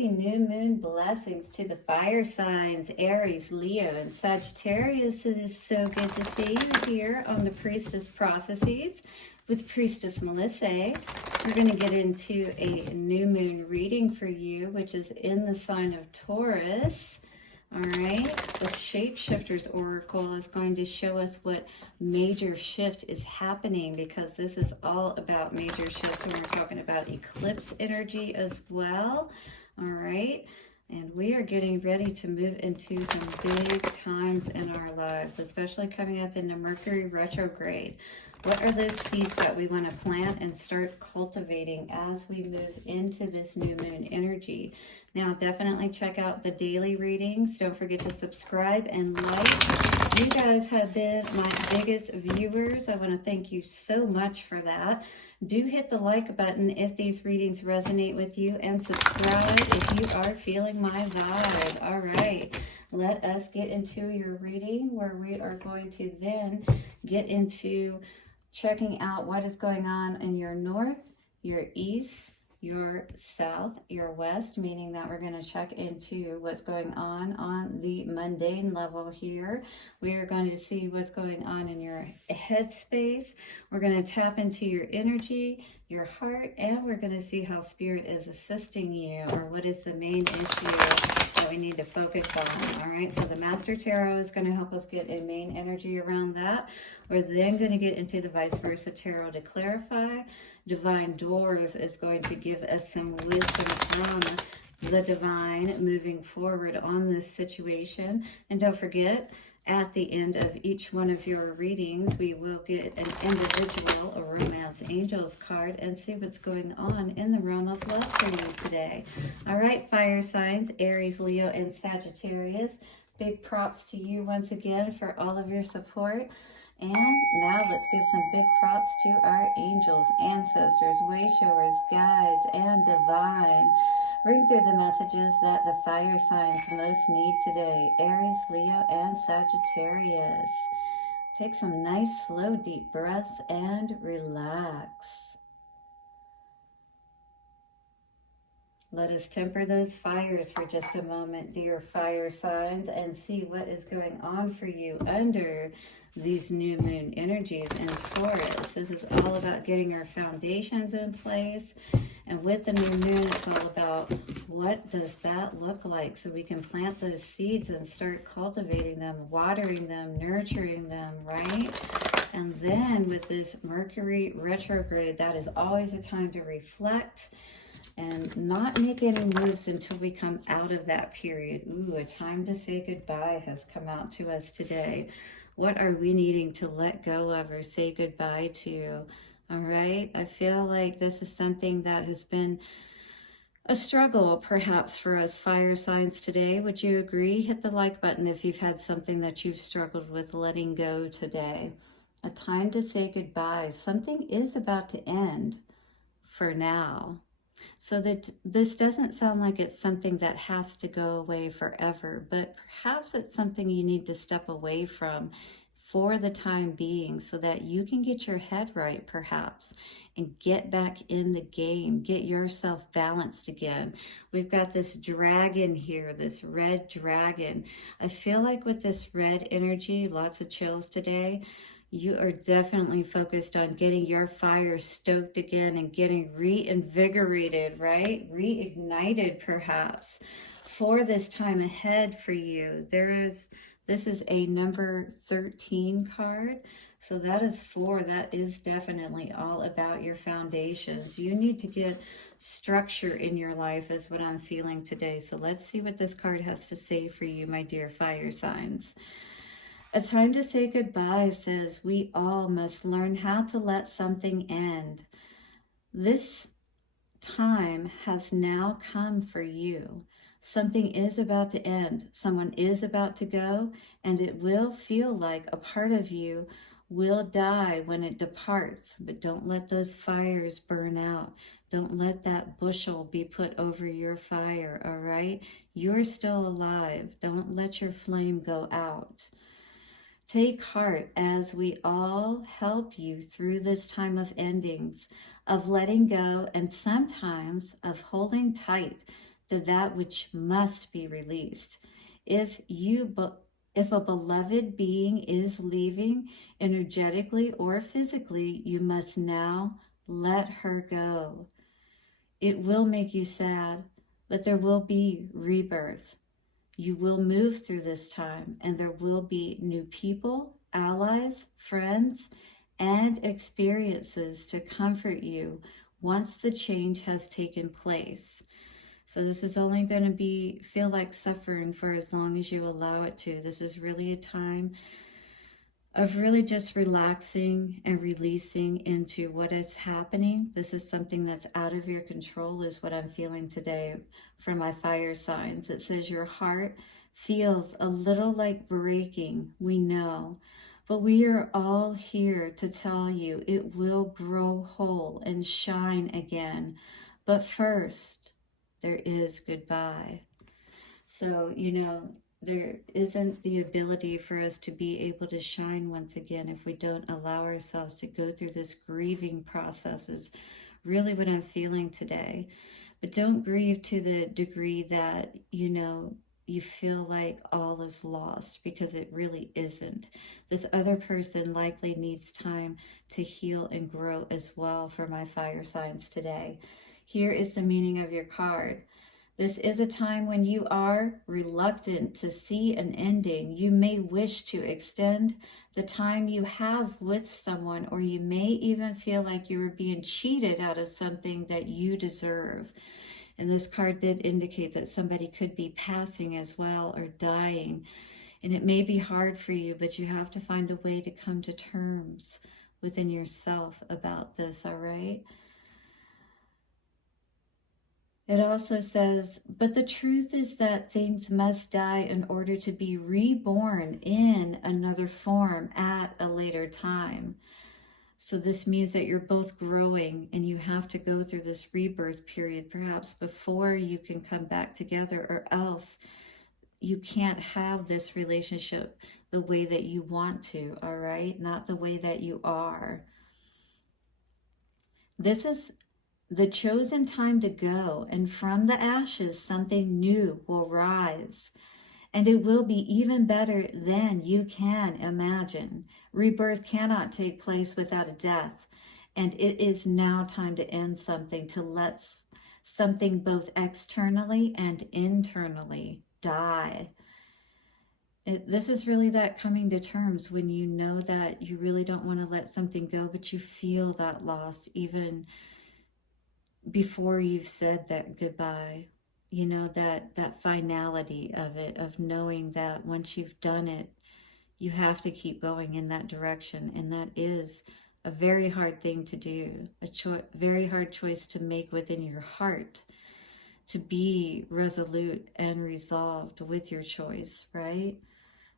happy new moon blessings to the fire signs, Aries, Leo, and Sagittarius. It is so good to see you here on the Priestess Prophecies with Priestess Melissae. We're going to get into a new moon reading for you, which is in the sign of Taurus. All right, the ShapeShifters Oracle is going to show us what major shift is happening, because this is all about major shifts when we're talking about eclipse energy as well. All right, and we are getting ready to move into some big times in our lives, especially coming up into Mercury retrograde. What are those seeds that we want to plant and start cultivating as we move into this new moon energy? Now, definitely check out the daily readings. Don't forget to subscribe and like. You guys have been my biggest viewers. I want to thank you so much for that. Do hit the like button if these readings resonate with you, and subscribe if you are feeling my vibe. All right, let us get into your reading, where we are going to then get into checking out what is going on in your north, your east, your south, your west, meaning that we're going to check into what's going on the mundane level here. We are going to see what's going on in your headspace. We're going to tap into your energy, your heart, and we're going to see how spirit is assisting you, or what is the main issue that we need to focus on. All right, so the Master Tarot is going to help us get a main energy around that. We're then going to get into the Vice Versa Tarot to clarify. Divine Doors is going to give us some wisdom from the divine moving forward on this situation. And don't forget, at the end of each one of your readings, we will get an individual, a Romance Angels card, and see what's going on in the realm of love for you today. All right, fire signs, Aries, Leo, and Sagittarius. Big props to you once again for all of your support. And now let's give some big props to our angels, ancestors, way showers, guides, and divine. Bring through the messages that the fire signs most need today, Aries, Leo, and Sagittarius. Take some nice, slow, deep breaths and relax. Let us temper those fires for just a moment, dear fire signs, and see what is going on for you under these new moon energies in Taurus. This is all about getting our foundations in place. And with the new moon, it's all about what does that look like, so we can plant those seeds and start cultivating them, watering them, nurturing them, right? And then with this Mercury retrograde, that is always a time to reflect and not make any moves until we come out of that period. Ooh, a time to say goodbye has come out to us today. What are we needing to let go of or say goodbye to? All right, I feel like this is something that has been a struggle perhaps for us fire signs today. Would you agree? Hit the like button if you've had something that you've struggled with letting go today. A time to say goodbye. Something is about to end for now. So that this doesn't sound like it's something that has to go away forever, but perhaps it's something you need to step away from for the time being, so that you can get your head right perhaps and get back in the game, get yourself balanced again. We've got this dragon here, this red dragon. I feel like with this red energy, lots of chills today. You are definitely focused on getting your fire stoked again and getting reinvigorated, right? Reignited perhaps for this time ahead for you. This is a number 13 card. So that is 4. That is definitely all about your foundations. You need to get structure in your life is what I'm feeling today. So let's see what this card has to say for you, my dear fire signs. A time to say goodbye says we all must learn how to let something end. This time has now come for you. Something is about to end. Someone is about to go, and it will feel like a part of you will die when it departs. But don't let those fires burn out. Don't let that bushel be put over your fire, all right? You're still alive. Don't let your flame go out. Take heart as we all help you through this time of endings, of letting go, and sometimes of holding tight to that which must be released. If a beloved being is leaving energetically or physically, you must now let her go. It will make you sad, but there will be rebirth. You will move through this time, and there will be new people, allies, friends, and experiences to comfort you once the change has taken place. So this is only going to feel like suffering for as long as you allow it to. This is really a time of really just relaxing and releasing into what is happening. This is something that's out of your control, is what I'm feeling today from my fire signs. It says your heart feels a little like breaking, we know, but we are all here to tell you it will grow whole and shine again. But first, there is goodbye. So, there isn't the ability for us to be able to shine once again if we don't allow ourselves to go through this grieving process, is really what I'm feeling today. But don't grieve to the degree that, you feel like all is lost, because it really isn't. This other person likely needs time to heal and grow as well for my fire signs today. Here is the meaning of your card. This is a time when you are reluctant to see an ending. You may wish to extend the time you have with someone, or you may even feel like you were being cheated out of something that you deserve. And this card did indicate that somebody could be passing as well, or dying. And it may be hard for you, but you have to find a way to come to terms within yourself about this, all right? It also says, but the truth is that things must die in order to be reborn in another form at a later time. So this means that you're both growing, and you have to go through this rebirth period perhaps before you can come back together, or else you can't have this relationship the way that you want to, all right? Not the way that you are. This is the chosen time to go, and from the ashes something new will rise, and it will be even better than you can imagine. Rebirth cannot take place without a death, and it is now time to end something, to let something both externally and internally die. This is really that coming to terms when you know that you really don't want to let something go, but you feel that loss even before you've said that goodbye. That finality of it, of knowing that once you've done it, you have to keep going in that direction. And that is a very hard thing to do, very hard choice to make within your heart, to be resolute and resolved with your choice, right?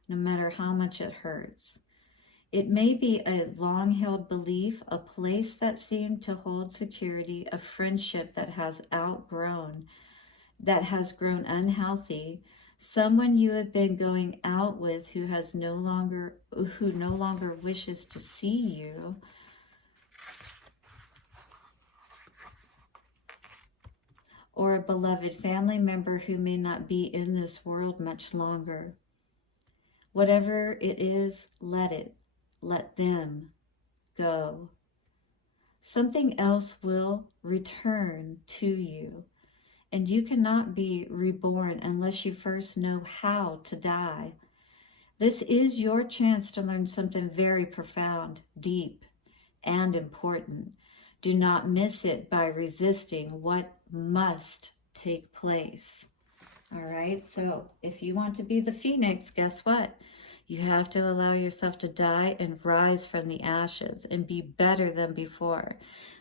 No matter how much it hurts. It may be a long-held belief, a place that seemed to hold security, a friendship that has grown unhealthy, someone you have been going out with who no longer wishes to see you, or a beloved family member who may not be in this world much longer. Whatever it is, let them go. Something else will return to you, and you cannot be reborn unless you first know how to die. This is your chance to learn something very profound, deep, and important. Do not miss it by resisting what must take place. All right, so if you want to be the phoenix, guess what? You have to allow yourself to die and rise from the ashes and be better than before.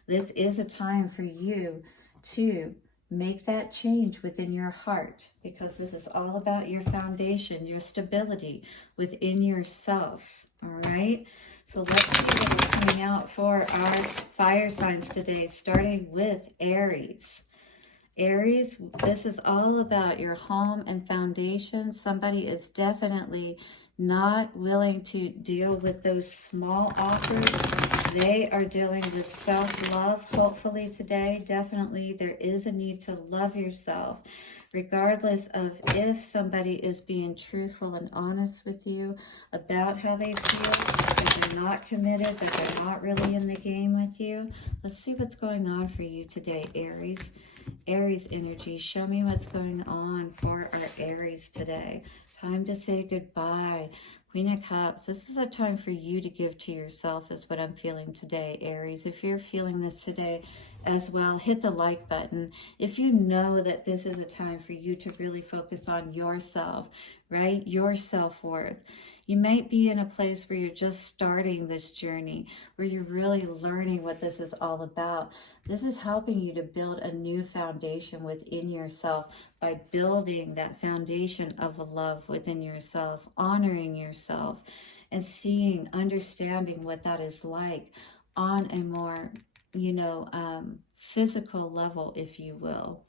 This is a time for you to make that change within your heart, because this is all about your foundation, your stability within yourself. All right, so let's see what is coming out for our fire signs today, starting with Aries. Aries, this is all about your home and foundation. Somebody is definitely not willing to deal with those small offers. They are dealing with self-love, hopefully today. Definitely there is a need to love yourself, regardless of if somebody is being truthful and honest with you about how they feel, that they're not committed, that they're not really in the game with you. Let's see what's going on for you today, Aries. Aries energy, show me what's going on for our Aries today. Time to say goodbye. Queen of Cups, this is a time for you to give to yourself is what I'm feeling today, Aries. If you're feeling this today as well, hit the like button. If you know that this is a time for you to really focus on yourself, right? Your self-worth. You might be in a place where you're just starting this journey, where you're really learning what this is all about. This is helping you to build a new foundation within yourself by building that foundation of love within yourself, honoring yourself, and seeing, understanding what that is like on a more, physical level, if you will.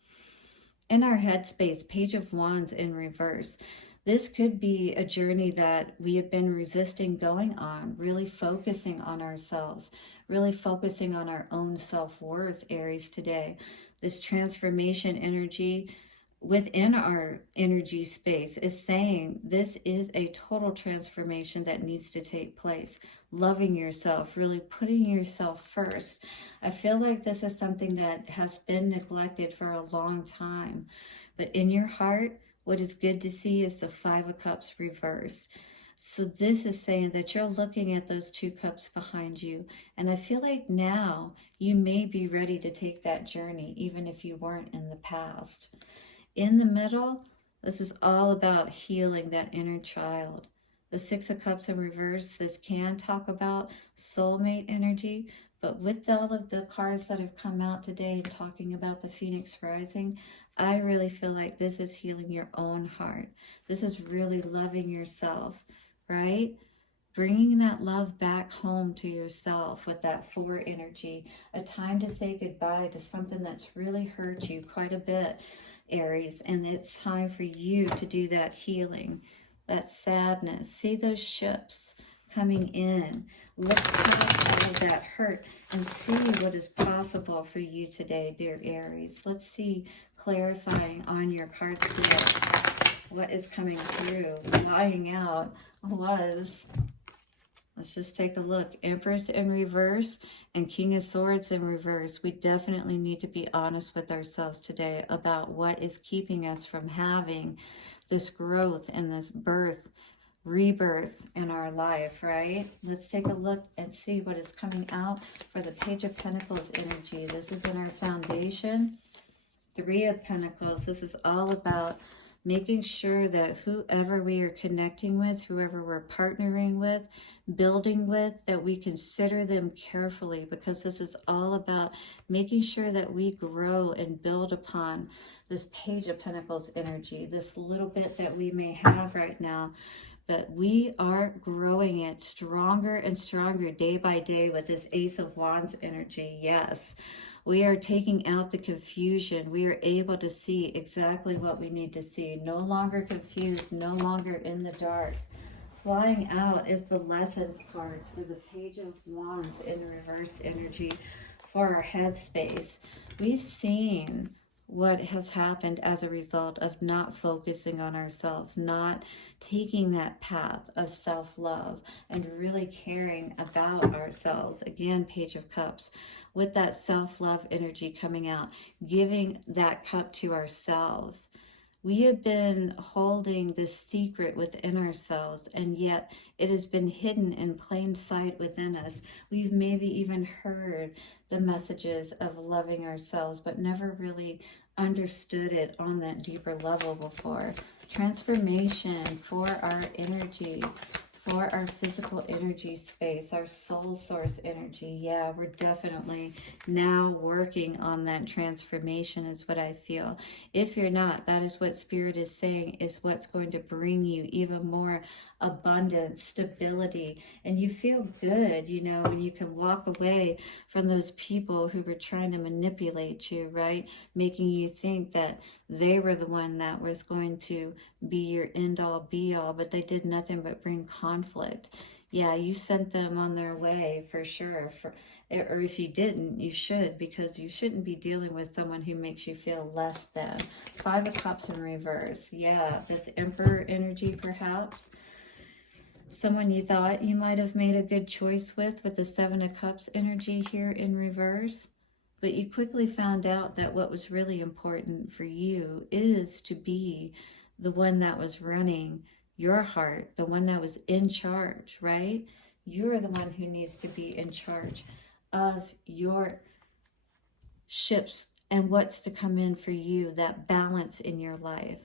In our headspace, Page of Wands in reverse. This could be a journey that we have been resisting going on, really focusing on ourselves, really focusing on our own self-worth, Aries, today. This transformation energy within our energy space is saying this is a total transformation that needs to take place. Loving yourself, really putting yourself first. I feel like this is something that has been neglected for a long time. But in your heart, what is good to see is the Five of Cups reversed. So this is saying that you're looking at those two cups behind you. And I feel like now you may be ready to take that journey, even if you weren't in the past. In the middle, this is all about healing that inner child. The Six of Cups in reverse, this can talk about soulmate energy, but with all of the cards that have come out today and talking about the Phoenix rising, I really feel like this is healing your own heart. This is really loving yourself, right? Bringing that love back home to yourself with that Four energy. A time to say goodbye to something that's really hurt you quite a bit, Aries. And it's time for you to do that healing, that sadness. See those ships coming in. Look past all of that hurt and see what is possible for you today, dear Aries. Let's see, clarifying on your card set, what is coming through. Lying out was... Let's just take a look. Empress in reverse and King of Swords in reverse. We definitely need to be honest with ourselves today about what is keeping us from having this growth and this birth, rebirth in our life, right? Let's take a look and see what is coming out for the Page of Pentacles energy. This is in our foundation. Three of Pentacles. This is all about making sure that whoever we are connecting with, whoever we're partnering with, building with, that we consider them carefully, because this is all about making sure that we grow and build upon this Page of Pentacles energy, this little bit that we may have right now. But we are growing it stronger and stronger day by day with this Ace of Wands energy. Yes, we are taking out the confusion. We are able to see exactly what we need to see. No longer confused, no longer in the dark. Flying out is the lessons cards for the Page of Wands in reverse energy for our headspace. We've seen what has happened as a result of not focusing on ourselves, not taking that path of self-love and really caring about ourselves. Again, Page of Cups, with that self-love energy coming out, giving that cup to ourselves. We have been holding this secret within ourselves, and yet it has been hidden in plain sight within us. We've maybe even heard the messages of loving ourselves, but never really understood it on that deeper level before. Transformation for our energy for our physical energy space, our soul source energy. Yeah, we're definitely now working on that transformation is what I feel. If you're not, that is what Spirit is saying is what's going to bring you even more abundance, stability, and you feel good, you know, and you can walk away from those people who were trying to manipulate you, right? Making you think that they were the one that was going to be your end all be all, but they did nothing but bring conflict. Yeah, you sent them on their way for sure. Or if you didn't, you should, because you shouldn't be dealing with someone who makes you feel less than. 5 of Cups in reverse. Yeah, this Emperor energy perhaps. Someone you thought you might have made a good choice with the 7 of Cups energy here in reverse. But you quickly found out that what was really important for you is to be the one that was running your heart, the one that was in charge, right? You're the one who needs to be in charge of your ships and what's to come in for you, that balance in your life.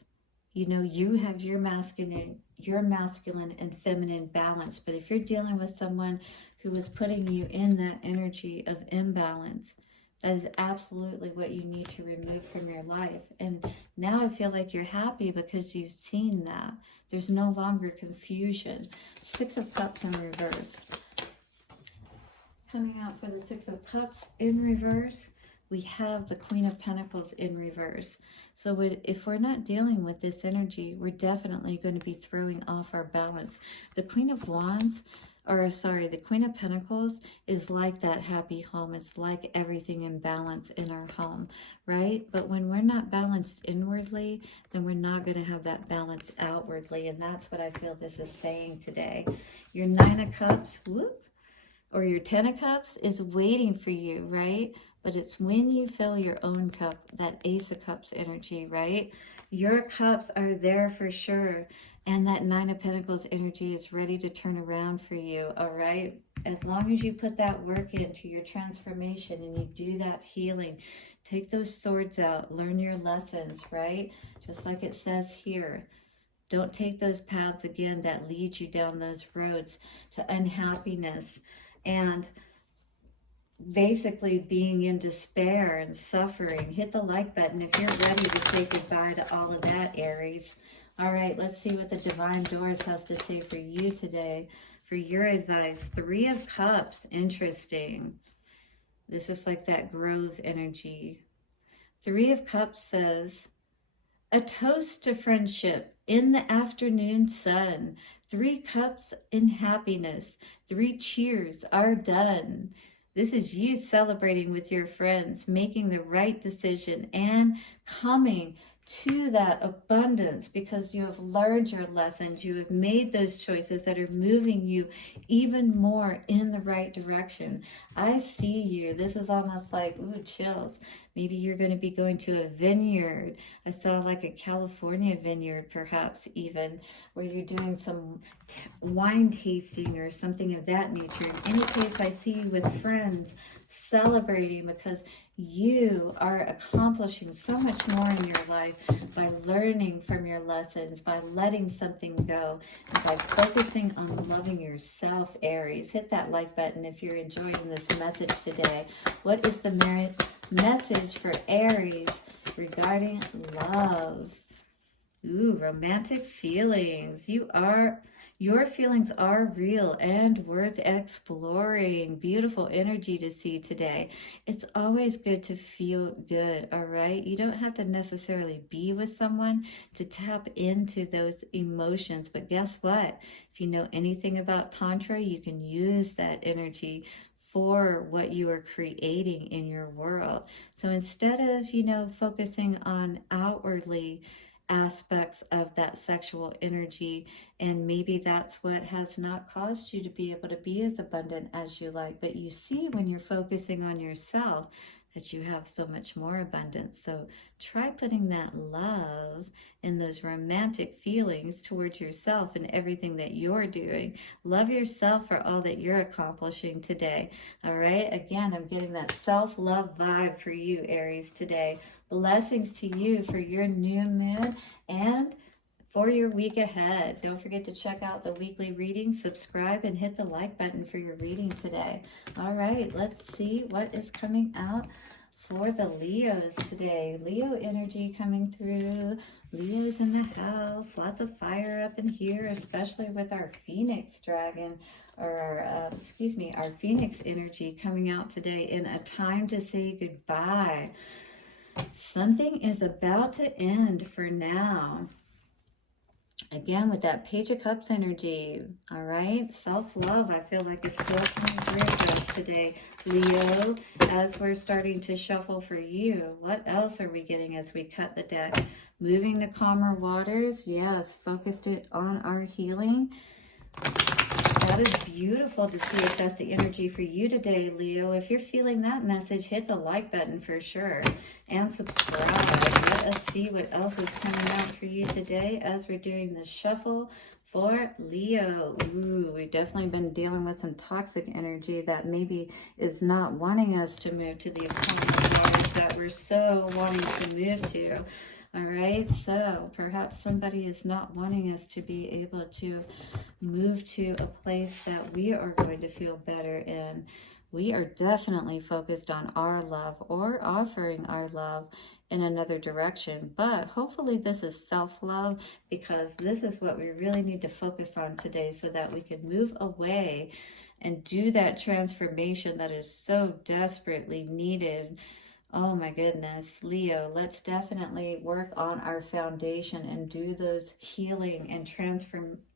You know, you have your masculine and feminine balance, but if you're dealing with someone who is putting you in that energy of imbalance, that is absolutely what you need to remove from your life. And now I feel like you're happy because you've seen that. There's no longer confusion. 6 of Cups in reverse. Coming out for the 6 of Cups in reverse, we have the Queen of Pentacles in reverse. So if we're not dealing with this energy, we're definitely going to be throwing off our balance. The Queen of Wands, the Queen of Pentacles is like that happy home. It's like everything in balance in our home, right? But when we're not balanced inwardly, then we're not going to have that balance outwardly. And that's what I feel this is saying today. Your 9 of Cups, or your 10 of Cups is waiting for you, right? But it's when you fill your own cup, that Ace of Cups energy, right? Your cups are there for sure. And that 9 of Pentacles energy is ready to turn around for you, all right? As long as you put that work into your transformation and you do that healing, take those swords out, learn your lessons, right? Just like it says here. Don't take those paths again that lead you down those roads to unhappiness and basically being in despair and suffering. Hit the like button if you're ready to say goodbye to all of that, Aries. All right, let's see what the Divine Doors has to say for you today. For your advice, 3 of Cups, interesting. This is like that Grove energy. 3 of Cups says, a toast to friendship in the afternoon sun. 3 cups in happiness. 3 cheers are done. This is you celebrating with your friends, making the right decision and coming to that abundance because you have learned your lessons. You have made those choices that are moving you even more in the right direction. I see you. This is almost like, ooh, chills. Maybe you're going to be going to a vineyard. I saw like a California vineyard, perhaps even, where you're doing some wine tasting or something of that nature. In any case, I see you with friends celebrating because you are accomplishing so much more in your life by learning from your lessons, by letting something go, and by focusing on loving yourself, Aries. Hit that like button if you're enjoying this message today. What is the message for Aries regarding love? Ooh, romantic feelings. Your feelings are real and worth exploring. Beautiful energy to see today. It's always good to feel good, all right? You don't have to necessarily be with someone to tap into those emotions. But guess what? If you know anything about Tantra, you can use that energy for what you are creating in your world. So instead of, focusing on outwardly aspects of that sexual energy, and maybe that's what has not caused you to be able to be as abundant as you like, but you see when you're focusing on yourself that you have so much more abundance. So try putting that love and those romantic feelings towards yourself and everything that you're doing. Love yourself for all that you're accomplishing today. All right, again, I'm getting that self-love vibe for you, Aries, today. Blessings to you for your new moon and for your week ahead. Don't forget to check out the weekly reading, subscribe, and hit the like button for your reading today. All right, let's see what is coming out for the Leos today. Leo energy coming through. Leo's in the house. Lots of fire up in here, especially with our Phoenix dragon, or our, our Phoenix energy coming out today in a time to say goodbye. Something is about to end for now. Again, with that Page of Cups energy, all right? Self-love, I feel like, is still coming through for us today. Leo, as we're starting to shuffle for you, what else are we getting as we cut the deck? Moving to calmer waters, yes, focused it on our healing. That is beautiful to see if that's the energy for you today, Leo. If you're feeling that message, hit the like button for sure. And subscribe. Let us see what else is coming out for you today as we're doing the shuffle for Leo. Ooh, we've definitely been dealing with some toxic energy that maybe is not wanting us to move to these comfort waters that we're so wanting to move to. All right, so perhaps somebody is not wanting us to be able to move to a place that we are going to feel better in. We are definitely focused on our love or offering our love in another direction. But hopefully this is self-love, because this is what we really need to focus on today so that we can move away and do that transformation that is so desperately needed. Oh my goodness, Leo, let's definitely work on our foundation and do those healing and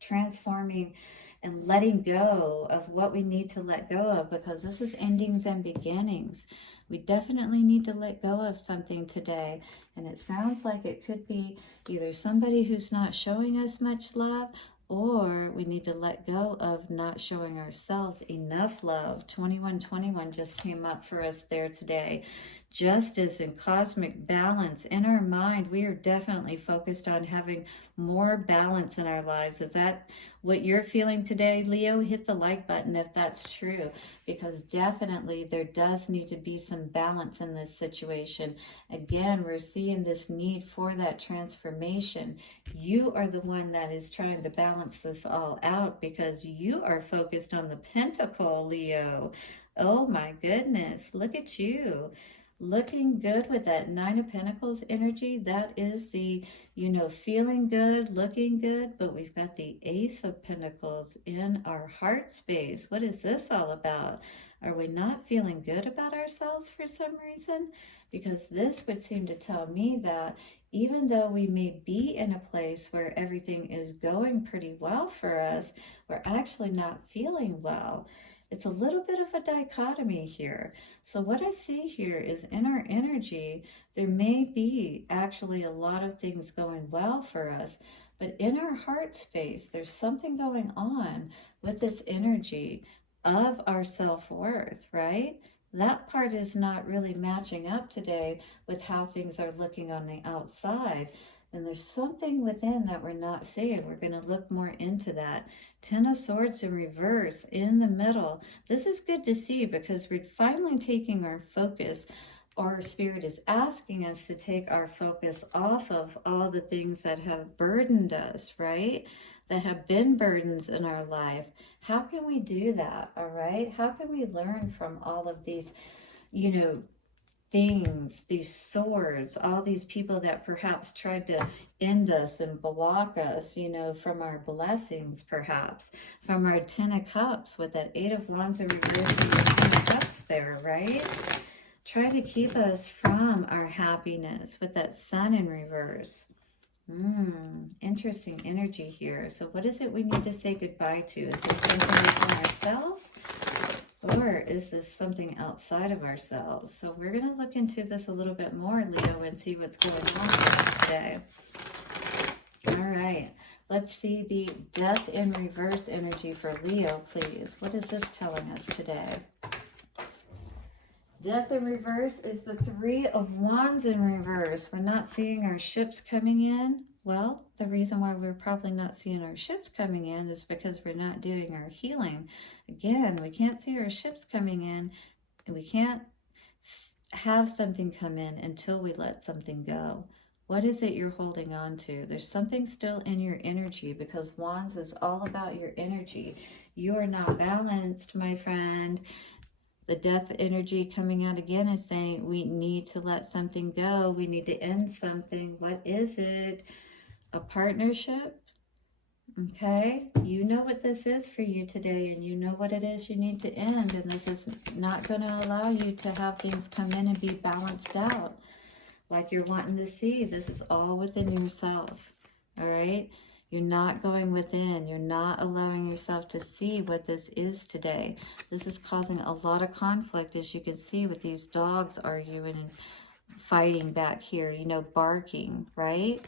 transforming and letting go of what we need to let go of, because this is endings and beginnings. We definitely need to let go of something today. And it sounds like it could be either somebody who's not showing us much love, or we need to let go of not showing ourselves enough love. 2121 just came up for us there today. Justice and cosmic balance in our mind. We are definitely focused on having more balance in our lives. Is that what you're feeling today, Leo? Hit the like button if that's true, because definitely there does need to be some balance in this situation. Again, we're seeing this need for that transformation. You are the one that is trying to balance this all out, because you are focused on the Pentacle, Leo. Oh my goodness, look at you. Looking good with that Nine of Pentacles energy. That is the, feeling good, looking good. But we've got the Ace of Pentacles in our heart space. What is this all about? Are we not feeling good about ourselves for some reason? Because this would seem to tell me that even though we may be in a place where everything is going pretty well for us, we're actually not feeling well. It's a little bit of a dichotomy here. So what I see here is in our energy, there may be actually a lot of things going well for us, but in our heart space, there's something going on with this energy of our self-worth, right? That part is not really matching up today with how things are looking on the outside. And there's something within that we're not seeing. We're going to look more into that. Ten of Swords in reverse in the middle. This is good to see, because we're finally taking our focus, or Spirit is asking us to take our focus off of all the things that have burdened us, right? That have been burdens in our life. How can we do that, all right? How can we learn from all of these, things, these swords, all these people that perhaps tried to end us and block us, from our blessings, perhaps, from our Ten of Cups with that Eight of Wands in reverse and the Ten of Cups there, right? Trying to keep us from our happiness with that Sun in reverse. Interesting energy here. So what is it we need to say goodbye to? Is this something within ourselves? Or is this something outside of ourselves? So we're going to look into this a little bit more, Leo, and see what's going on for us today. All right. Let's see the Death in reverse energy for Leo, please. What is this telling us today? Death in reverse is the Three of Wands in reverse. We're not seeing our ships coming in. Well, the reason why we're probably not seeing our ships coming in is because we're not doing our healing. Again, we can't see our ships coming in, and we can't have something come in until we let something go. What is it you're holding on to? There's something still in your energy, because Wands is all about your energy. You are not balanced, my friend. The death energy coming out again is saying we need to let something go. We need to end something. What is it? A partnership? Okay, you know what this is for you today, and you know what it is you need to end, and this is not going to allow you to have things come in and be balanced out like you're wanting to see. This is all within yourself. All right, you're not going within. You're not allowing yourself to see what this is today. This is causing a lot of conflict, as you can see, with these dogs arguing and fighting back here, you know, barking, right?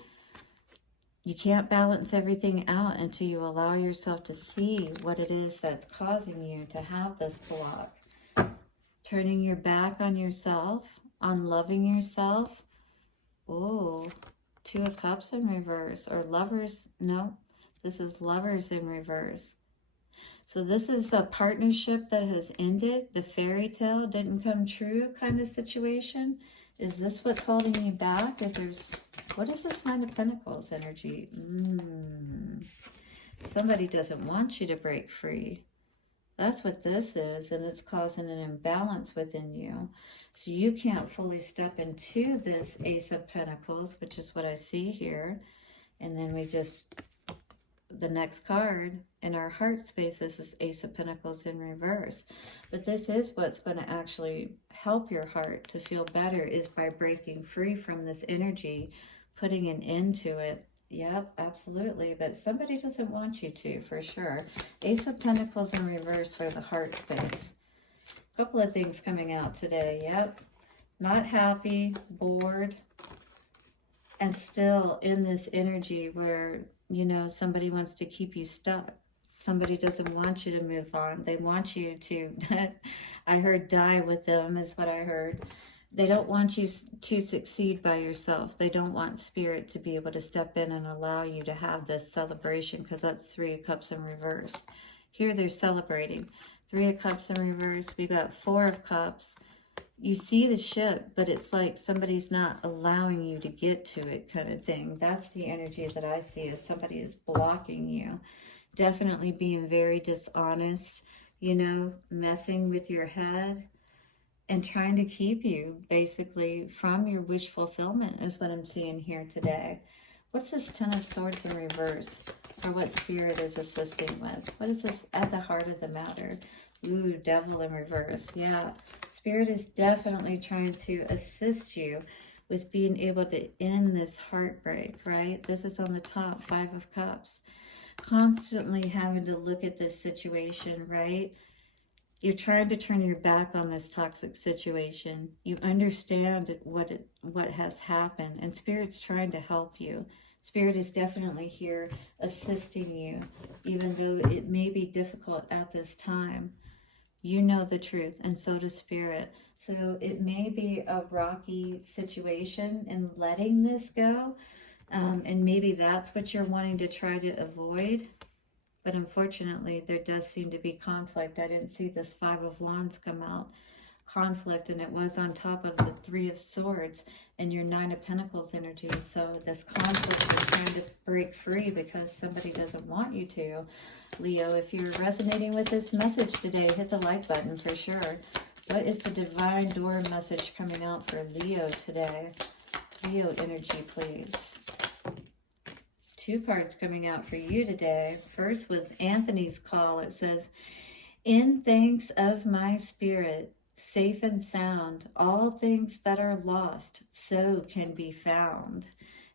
You can't balance everything out until you allow yourself to see what it is that's causing you to have this block. Turning your back on yourself, on loving yourself. Oh, Two of Cups in reverse, or Lovers. No, this is Lovers in reverse. So this is a partnership that has ended. The fairy tale didn't come true kind of situation. Is this what's holding you back? What is this Nine of Pentacles energy? Somebody doesn't want you to break free. That's what this is, and it's causing an imbalance within you. So you can't fully step into this Ace of Pentacles, which is what I see here. And then the next card in our heart space is this Ace of Pentacles in reverse. But this is what's going to actually help your heart to feel better, is by breaking free from this energy, putting an end to it. Yep, absolutely. But somebody doesn't want you to, for sure. Ace of Pentacles in reverse for the heart space. A couple of things coming out today. Yep. Not happy, bored, and still in this energy where, you know, somebody wants to keep you stuck. Somebody doesn't want you to move on. They want you to, I heard die with them is what I heard. They don't want you to succeed by yourself. They don't want Spirit to be able to step in and allow you to have this celebration, because that's Three of Cups in reverse. Here they're celebrating. Three of Cups in reverse. We got Four of Cups. You see the ship, but it's like somebody's not allowing you to get to it, kind of thing. That's the energy that I see, is somebody is blocking you. Definitely being very dishonest, you know, messing with your head and trying to keep you basically from your wish fulfillment is what I'm seeing here today. What's this Ten of Swords in reverse for what Spirit is assisting with? What is this at the heart of the matter? Ooh, Devil in reverse. Yeah, Spirit is definitely trying to assist you with being able to end this heartbreak, right? This is on the top, Five of Cups. Constantly having to look at this situation, right? You're trying to turn your back on this toxic situation. You understand what has happened, and Spirit's trying to help you. Spirit is definitely here assisting you, even though it may be difficult at this time. You know the truth, and so does Spirit. So it may be a rocky situation in letting this go, and maybe that's what you're wanting to try to avoid. But unfortunately, there does seem to be conflict. I didn't see this Five of Wands come out. Conflict, and it was on top of the Three of Swords and your Nine of Pentacles energy. So this conflict is trying to break free because somebody doesn't want you to. Leo, if you're resonating with this message today, hit the like button for sure. What is the Divine Door message coming out for Leo today? Leo energy, please. Two cards coming out for you today. First was Anthony's call. It says, in thanks of my spirit, safe and sound, all things that are lost, so can be found.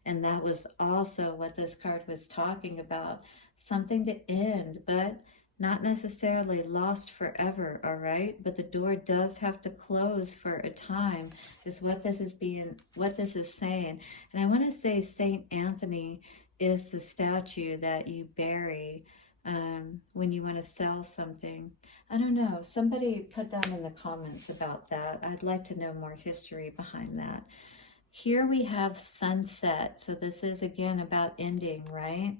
And that was also what this card was talking about. Something to end, but not necessarily lost forever, all right? But the door does have to close for a time, is what this is saying. And I want to say Saint Anthony is the statue that you bury when you want to sell something. I don't know. Somebody put down in the comments about that. I'd like to know more history behind that. Here we have sunset. So this is again about ending, right?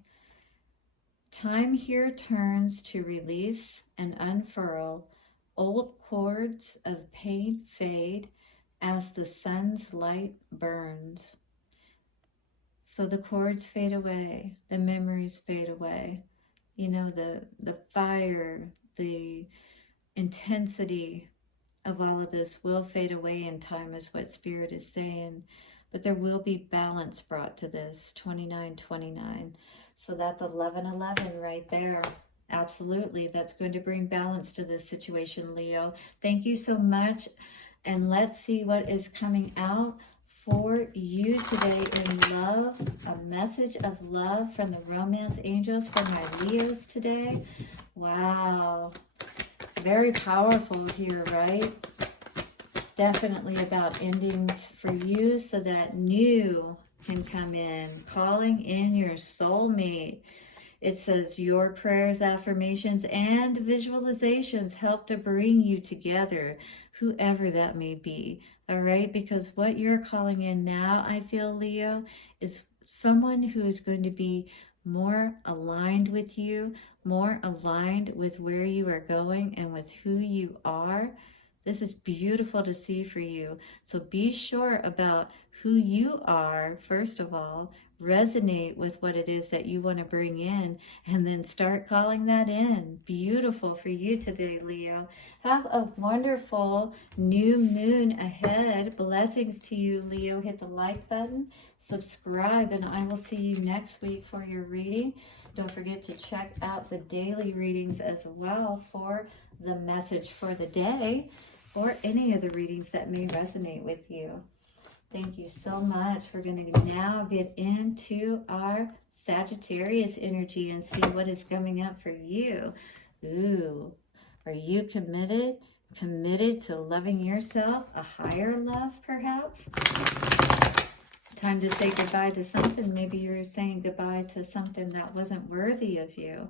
Time here turns to release and unfurl. Old cords of pain fade as the sun's light burns. So the cords fade away, the memories fade away. You know, the fire, the intensity of all of this will fade away in time, is what Spirit is saying. But there will be balance brought to this, 2929. So that's 1111 right there. Absolutely, that's going to bring balance to this situation, Leo. Thank you so much. And let's see what is coming out for you today in love. A message of love from the romance angels for my Leos today. Wow. Very powerful here, right? Definitely about endings for you so that new can come in. Calling in your soulmate. It says your prayers, affirmations, and visualizations help to bring you together, whoever that may be. All right? Because what you're calling in now, I feel, Leo, is someone who is going to be more aligned with you, more aligned with where you are going and with who you are. This is beautiful to see for you. So be sure about who you are, first of all. Resonate with what it is that you want to bring in, and then start calling that in. Beautiful for you today, Leo. Have a wonderful new moon ahead. Blessings to you, Leo. Hit the like button, subscribe, and I will see you next week for your reading. Don't forget to check out the daily readings as well for the message for the day, or any of the readings that may resonate with you. Thank you so much. We're going to now get into our Sagittarius energy and see what is coming up for you. Ooh, are you committed? Committed to loving yourself? A higher love, perhaps? Time to say goodbye to something. Maybe you're saying goodbye to something that wasn't worthy of you.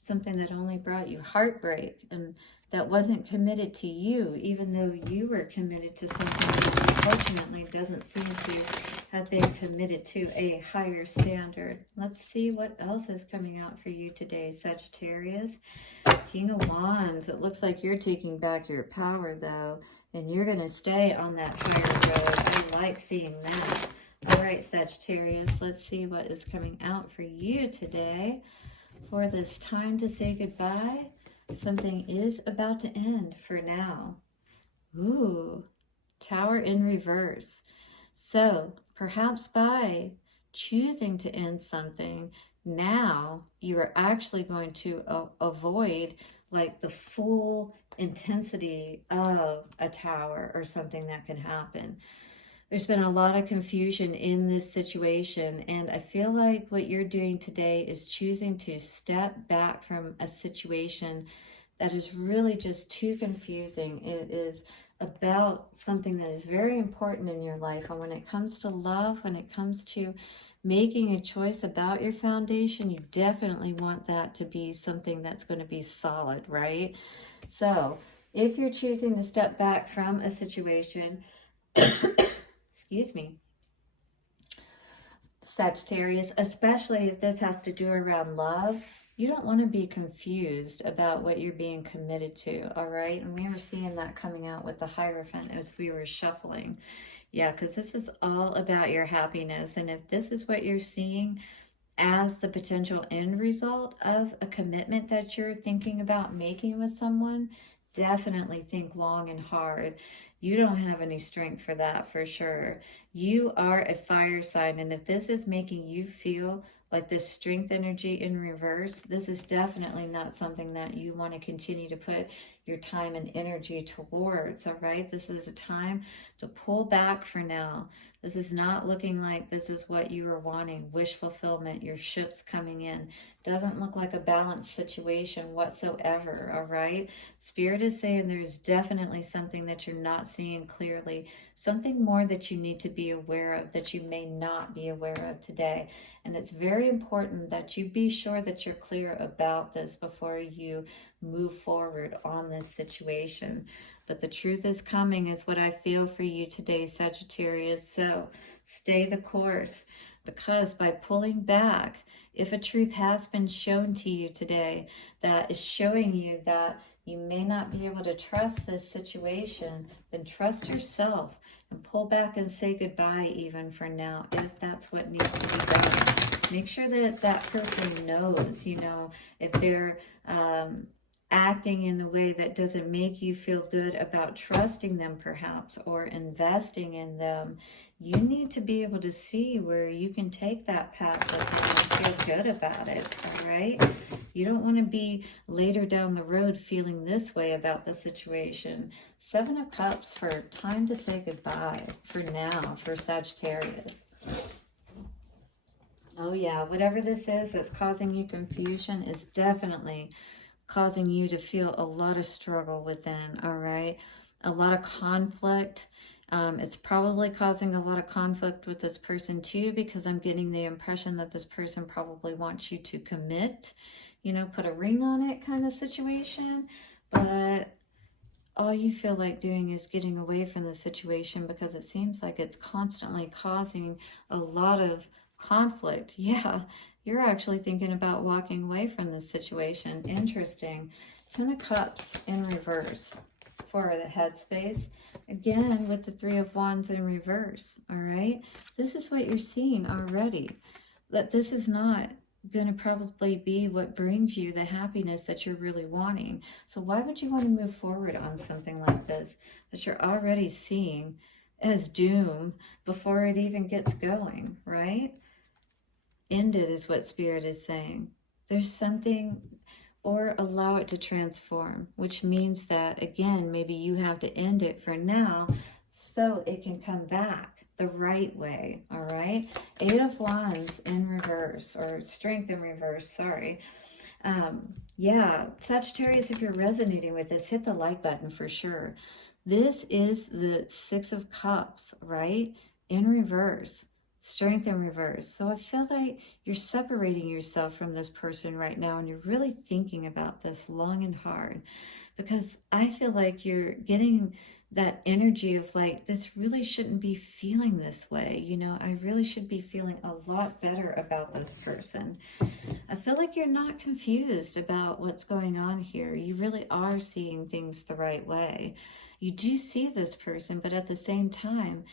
Something that only brought you heartbreak and that wasn't committed to you, even though you were committed to something that unfortunately doesn't seem to have been committed to a higher standard. Let's see what else is coming out for you today, Sagittarius. King of Wands. It looks like you're taking back your power, though, and you're going to stay on that higher road. I like seeing that. All right, Sagittarius, let's see what is coming out for you today. For this time to say goodbye, something is about to end for now. Ooh, Tower in reverse. So perhaps by choosing to end something, now you are actually going to avoid like the full intensity of a tower or something that can happen. There's been a lot of confusion in this situation, and I feel like what you're doing today is choosing to step back from a situation that is really just too confusing. It is about something that is very important in your life, and when it comes to love, when it comes to making a choice about your foundation, you definitely want that to be something that's going to be solid, right? So if you're choosing to step back from a situation, excuse me, Sagittarius, especially if this has to do around love, you don't want to be confused about what you're being committed to, all right? And we were seeing that coming out with the Hierophant as we were shuffling. Yeah, because this is all about your happiness. And if this is what you're seeing as the potential end result of a commitment that you're thinking about making with someone, definitely think long and hard. You don't have any strength for that, for sure. You are a fire sign, and if this is making you feel like this strength energy in reverse, this is definitely not something that you want to continue to put your time and energy towards, all right? This is a time to pull back for now. This is not looking like this is what you are wanting, wish fulfillment, your ships coming in. Doesn't look like a balanced situation whatsoever, all right? Spirit is saying there's definitely something that you're not seeing clearly, something more that you need to be aware of that you may not be aware of today. And it's very important that you be sure that you're clear about this before you move forward on this situation. But the truth is coming is what I feel for you today, Sagittarius. So stay the course, because by pulling back, if a truth has been shown to you today that is showing you that you may not be able to trust this situation, then trust yourself and pull back and say goodbye even for now, if that's what needs to be done. Make sure that that person knows, you know, if they're acting in a way that doesn't make you feel good about trusting them perhaps, or investing in them. You need to be able to see where you can take that path with them and feel good about it, all right? You don't want to be later down the road feeling this way about the situation. 7 of Cups for time to say goodbye for now for Sagittarius. Oh yeah, whatever this is that's causing you confusion is definitely causing you to feel a lot of struggle within, all right? A lot of conflict. It's probably causing a lot of conflict with this person too, because I'm getting the impression that this person probably wants you to commit, you know, put a ring on it kind of situation. But all you feel like doing is getting away from the situation because it seems like it's constantly causing a lot of conflict. Yeah, you're actually thinking about walking away from this situation. Interesting. 10 of Cups in reverse for the headspace. Again, with the 3 of Wands in reverse, all right? This is what you're seeing already. That this is not going to probably be what brings you the happiness that you're really wanting. So why would you want to move forward on something like this that you're already seeing as doom before it even gets going, right? End it is what Spirit is saying. There's something, or allow it to transform, which means that, again, maybe you have to end it for now so it can come back the right way, all right? 8 of Wands in reverse, or Strength in reverse, sorry. Yeah, Sagittarius, if you're resonating with this, hit the like button for sure. This is the 6 of Cups, right? In reverse. Strength in reverse. So I feel like you're separating yourself from this person right now, and you're really thinking about this long and hard, because I feel like you're getting that energy of like, this really shouldn't be feeling this way. You know, I really should be feeling a lot better about this person. I feel like you're not confused about what's going on here. You really are seeing things the right way. You do see this person, but at the same time,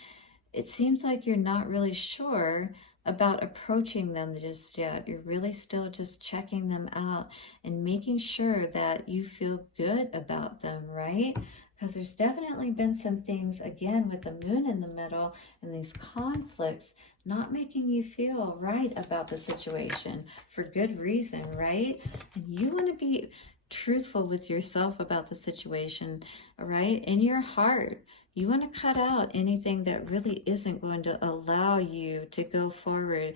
it seems like you're not really sure about approaching them just yet. You're really still just checking them out and making sure that you feel good about them, right? Because there's definitely been some things, again, with the moon in the middle and these conflicts not making you feel right about the situation for good reason, right? And you want to be truthful with yourself about the situation, all right? In your heart, you want to cut out anything that really isn't going to allow you to go forward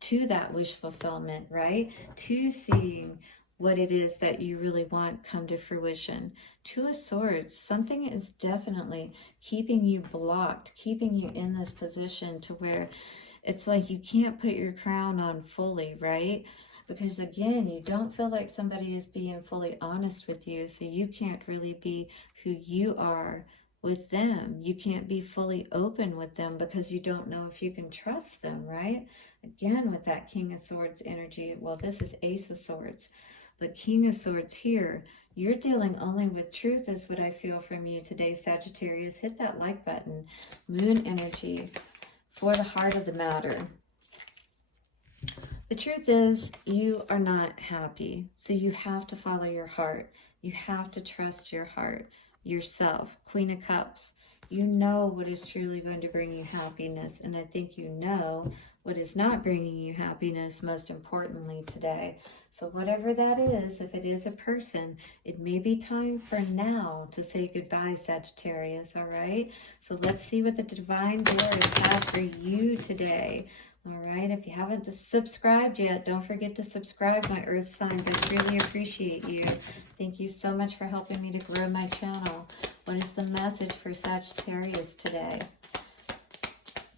to that wish fulfillment, right? To seeing what it is that you really want come to fruition. 2 of Swords, something is definitely keeping you blocked, keeping you in this position to where it's like you can't put your crown on fully, right? Because again, you don't feel like somebody is being fully honest with you, so you can't really be who you are with them. You can't be fully open with them because you don't know if you can trust them, right? Again, with that King of Swords energy, well, this is Ace of Swords, but King of Swords here, you're dealing only with truth is what I feel from you today, Sagittarius. Hit that like button. Moon energy for the heart of the matter. The truth is, you are not happy, so you have to follow your heart. You have to trust your heart, yourself. Queen of Cups, you know what is truly going to bring you happiness, and I think you know what is not bringing you happiness, most importantly today. So whatever that is, if it is a person, it may be time for now to say goodbye, Sagittarius, all right? So let's see what the Divine Doors have for you today. All right, if you haven't subscribed yet, don't forget to subscribe, my earth signs. I truly appreciate you. Thank you so much for helping me to grow my channel. What is the message for Sagittarius today?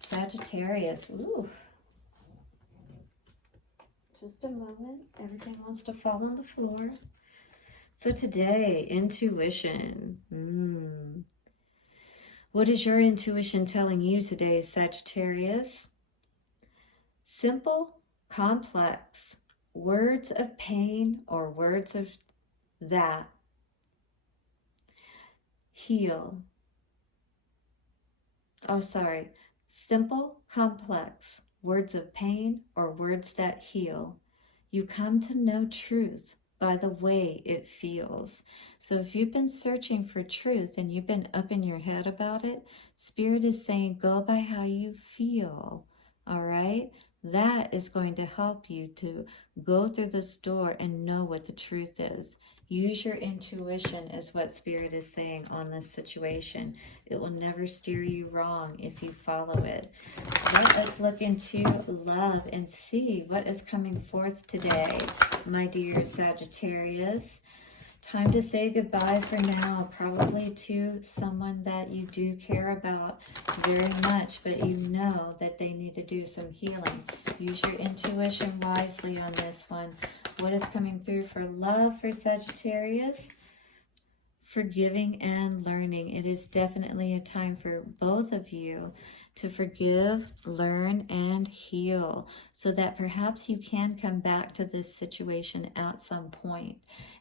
Sagittarius, ooh. Just a moment, everything wants to fall on the floor. So today, intuition. What is your intuition telling you today, Sagittarius? Simple, complex, words of pain or words of that heal. Oh, sorry. Simple, complex, words of pain or words that heal. You come to know truth by the way it feels. So if you've been searching for truth and you've been up in your head about it, Spirit is saying go by how you feel, all right? That is going to help you to go through this door and know what the truth is. Use your intuition is what Spirit is saying on this situation. It will never steer you wrong if you follow it. Let us look into love and see what is coming forth today, my dear Sagittarius. Time to say goodbye for now, probably to someone that you do care about very much, but you know that they need to do some healing. Use your intuition wisely on this one. What is coming through for love for Sagittarius? Forgiving and learning. It is definitely a time for both of you to forgive, learn, and heal so that perhaps you can come back to this situation at some point.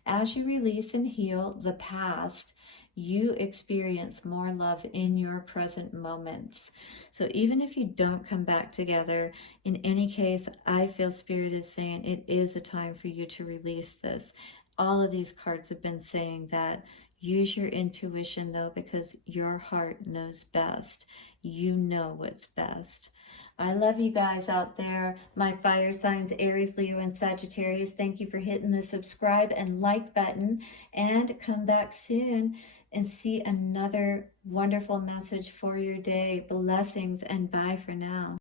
As you release and heal the past, you experience more love in your present moments. So even if you don't come back together, in any case, I feel Spirit is saying it is a time for you to release this. All of these cards have been saying that. Use your intuition, though, because your heart knows best. You know what's best. I love you guys out there, my fire signs, Aries, Leo, and Sagittarius. Thank you for hitting the subscribe and like button. And come back soon and see another wonderful message for your day. Blessings and bye for now.